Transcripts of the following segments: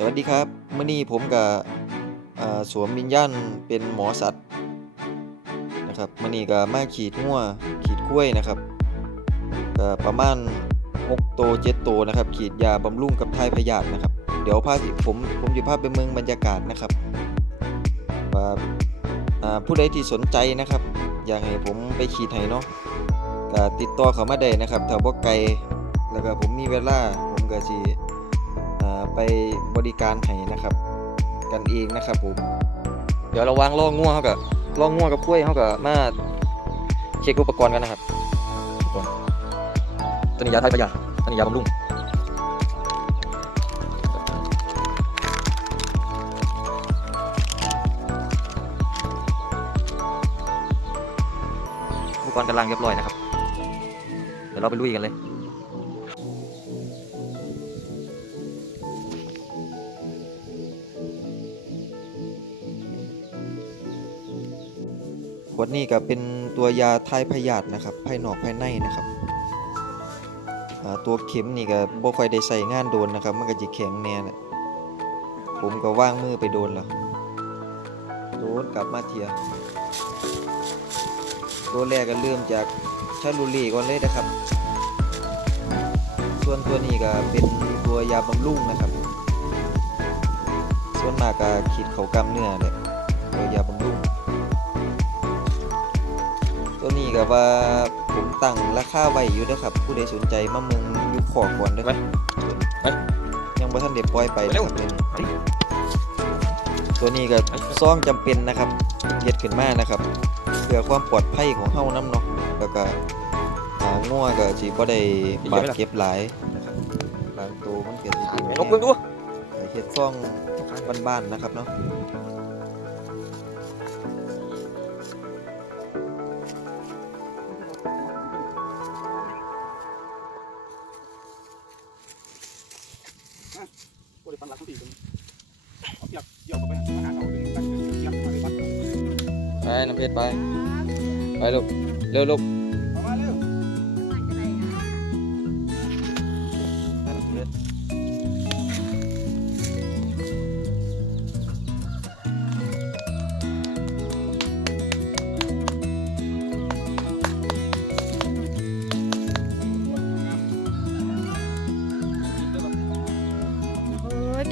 สวัสดีครับเมื่อนี้ผมกับสวมวิญญาณเป็นหมอสัตว์นะครับเมื่อนี้ก็มาขีดงัวขีดกล้วยนะครับก็ประมาณ6โต7โตนะครับ ขีดยาบำรุงกับทายพยาธินะครับ เดี๋ยวพาสิผมผมจะพาไปเมืองบรรยากาศนะครับว่าผู้ใดที่สนใจนะครับ อยากให้ผมไปขีดให้เนาะก็ติดต่อเขามาได้นะครับแถ้าบ่ไกลแล้วก็ผมมีเวลาผมก็สิ ไปบริการให้นะครับ กันเองนะครับผม เดี๋ยวเราวางล่องง่วเขากับล่องง่วกับกล้วยเขากับมาเช็คอุปกรณ์กันนะครับตันี้ยาไทยประหยัดตันี้ยาบำรุงอุปกรณ์กำลังเรียบร้อยนะครับ เดี๋ยวเราไปลุยกันเลย วดนี้ก็เป็นตัวยาทายพยาธินะครับภายนอกภายในนะครับตัวเข็มนี่ก็บ่ค่อยได้ใส่งานโดนนะครับ มันก็จะแข็งแน่แหละผมก็ว่างมือไปโดนแล้วโดนกลับมาเทียตัวแรกก็เริ่มจากชาลูรีก่อนเลยนะครับ ส่วนตัวนี้ก็เป็นตัวยาบำรุงนะครับ ส่วนมากก็ขีดเขากล้ามเนื้อเลยตัวยาบำรุง ตัวนี้ก็ว่าผมตั้งราคาไว้อยู่เด้อครับ ผู้ใดสนใจมาเมืองอยู่ขอกก่อนเด้อไปไปยังบ่ทันได้ปล่อยไปไปเร็นะวครับตัวนี้ไปตัวนี้ก็ไปซ่องจำเป็นนะครับเฮ็ดขึ้นมานะครับเพื่อความปลอดภัยของเฮานํเนาะแล้วก็หางัวก็สิบ่ได้บาดเจ็บหลายนะครับบางตัวมันก็สิดูนกเบิ่งดูเฮ็ดซ่องบ้านๆนะครับเนาะ ไปน้ำเพชรไป ไปลูก เร็วลูก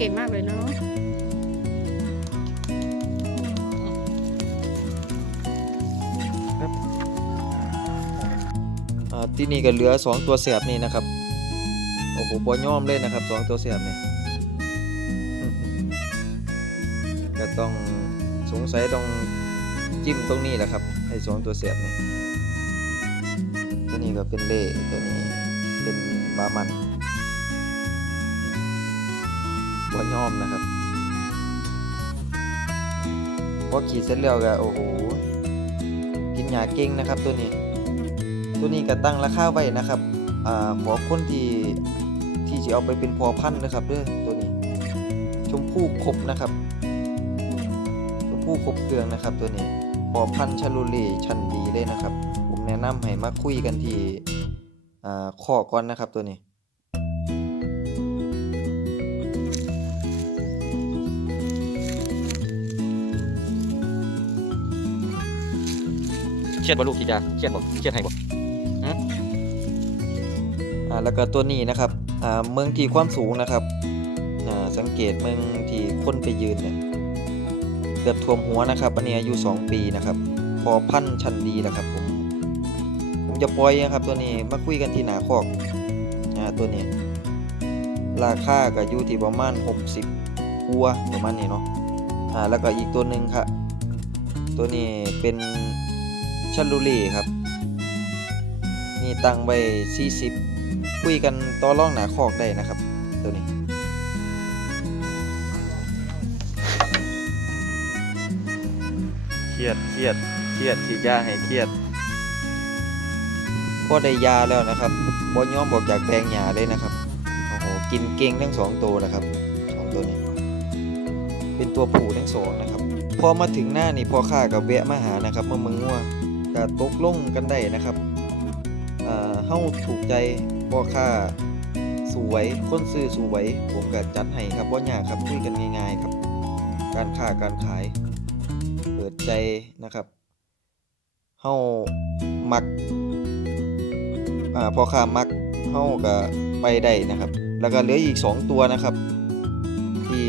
ก่งมากเลยเนาะที่นี่ก็เหลือสองตัวแสบนี่นะครับ โอ้โหบอย่อมเลยนะครับสองตัวแสบนี่ก็ต้องสงสัยต้องจิ้มตรงนี้แหละครับไอ้สองตัวแสบนี่ตัวนี้ก็เป็นเล่ตัวนี้เป็นบามัน ย่อมนะครับพอขีดเสร็จแล้วก็โอ้โหกินหยาเก่งนะครับตัวนี้ ตัวนี้ก็ตั้งราคาไว้นะครับอ่าขอคนที่ที่จะเอาไปเป็นพอพันธุ์นะครับเด้อตัวนี้ ชมพู่ครบนะครับ ชมพู่ครบเครื่องนะครับ ตัวนี้พอพันธุ์ชาลูเล่ชั้นดีเลยนะครับ ผมแนะนำให้มาคุยกันที่อ่าข้อก่อนนะครับตัวนี้ เชียดบ่ลูกกี่ยาเชียดบ่เชียดให้บ่อ่าแล้วก็ตัวนี้นะครับอ่าเมืองที่ความสูงนะครับอ่าสังเกตเมืองที่คนไปยืนเนี่ยเกือบท่วมหัวนะครับอันนี้อายุ 2 ปีนะครับ พอพันชั้นดีนะครับผมผมจะปล่อยนะครับตัวนี้มาคุยกันที่หนาคอกอ่าตัวนี้ ราคาก็อยู่ที่ประมาณ 60กัวประมาณนี้เนาะอ่าแล้วก็อีกตัวหนึ่งครับตัวนี้เป็น ชัลลูเล่ครับ นี่ตั้งไว้40 คุยกันต่อรองหนาคอกได้นะครับ ตัวนี้ เครียดเครียดเครียดฉีดยาให้เครียดพอได้ยาแล้วนะครับบ่ยอมบอกจากแปลงหญ้าเลยนะครับ โอ้โห กินเก่งทั้งสองตัวนะครับสองตัวนี้ เป็นตัวผู้ทั้งสองนะครับ พอมาถึงหน้านี่พ่อข้ากับแวะมาหานะครับเมื่อมึงง่ว ก็ตกลงกันได้นะครับอ่าเฮ้าถูกใจพ่อข้าสวยคนซื้อสวยผมก็จัดให้ครับบ่ยากครับคุยกันง่ายๆครับ การค้าการขาย เปิดใจนะครับเฮามักอ่าพอค้ามักเฮาก็ไปได้นะครับ แล้วก็เหลืออีก 2 ตัวนะครับ ที่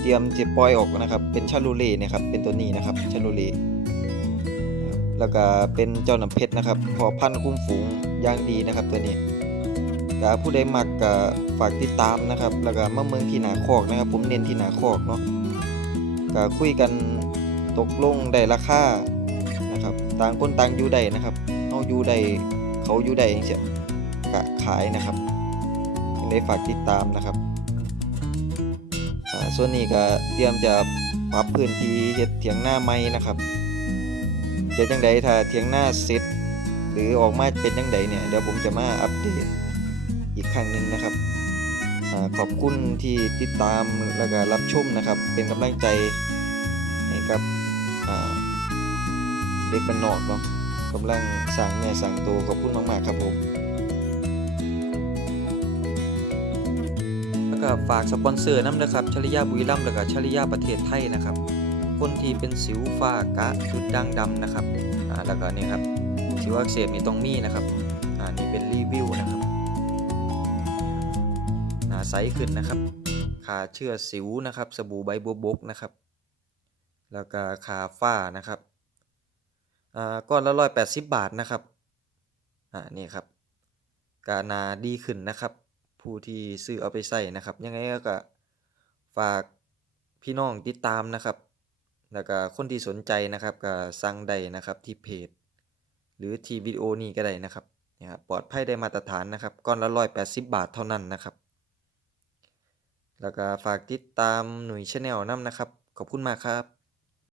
เตรียมจะปล่อยออกนะครับ เป็นชาลูเล่นะครับ เป็นตัวนี้นะครับชาลูเล่ แล้วก็เป็นเจ้าน้ำเพชรนะครับพอพันคุ้มฝูงอย่างดีนะครับตัวนี้ก็ผู้ใดมักก็ฝากติดตามนะครับ แล้วก็มาเมืองที่หนาคอกนะครับ ผมเน้นที่หนาคอกเนาะก็คุยกันตกลงได้ราคานะครับ ต่างคนต่างอยู่ได้นะครับเฮาอยู่ได้เขาอยู่ได้จังซี่ก็ขายนะครับยังได้ฝากติดตามนะครับอ่าส่วนนี้ก็เตรียมจะปรับพื้นที่เฮ็ดเถียงหน้าใหม่นะครับ เดี๋ยวจังใดถ้าเถียงหน้าเสร็จหรือออกมาเป็นจังใดเนี่ยเดี๋ยวผมจะมาอัปเดตอีกครั้งหนึ่งนะครับอขอบคุณที่ติดตามแล้วก็รับชมนะครับ เป็นกำลังใจให้กับเด็กบ้านนอกเนาะกำลังสั่งเนื้อสั่งตัวขอบคุณมาก ๆ ครับผมแล้วก็ฝากสปอนเซอร์น้ำนะครับชลิยาบุรีรัมย์แล้วก็ชลิยาประเทศไทยนะครับ คนที่เป็นสิวฝ้ากระจุดด่างดำนะครับอ่าแล้วก็นี่ครับสิวอักเสบนี่ต้องมีนะครับอ่านี่เป็นรีวิวนะครับหนาใสขึ้นนะครับขาเชื้อสิวนะครับ สบู่ใบบัวบกนะครับ แล้วก็ขาฝ้านะครับอ่าก้อนละร้อยแปดสิบบาทนะครับอ่านี่ครับกานาดีขึ้นนะครับ ผู้ที่ซื้อเอาไปใส่นะครับ ยังไงก็ฝากพี่น้องติดตามนะครับ แล้วก็คนที่สนใจนะครับก็สั่งได้นะครับที่เพจ หรือที่วิดีโอนี้ก็ได้นะครับเนี่ยครับปลอดภัยได้มาตรฐานนะครับก้อนละร้อยแปดสิบบาทเท่านั้นนะครับ แล้วก็ฝากติดตามหนุ่ยชาแนลน้ำนะครับ ขอบคุณมากครับ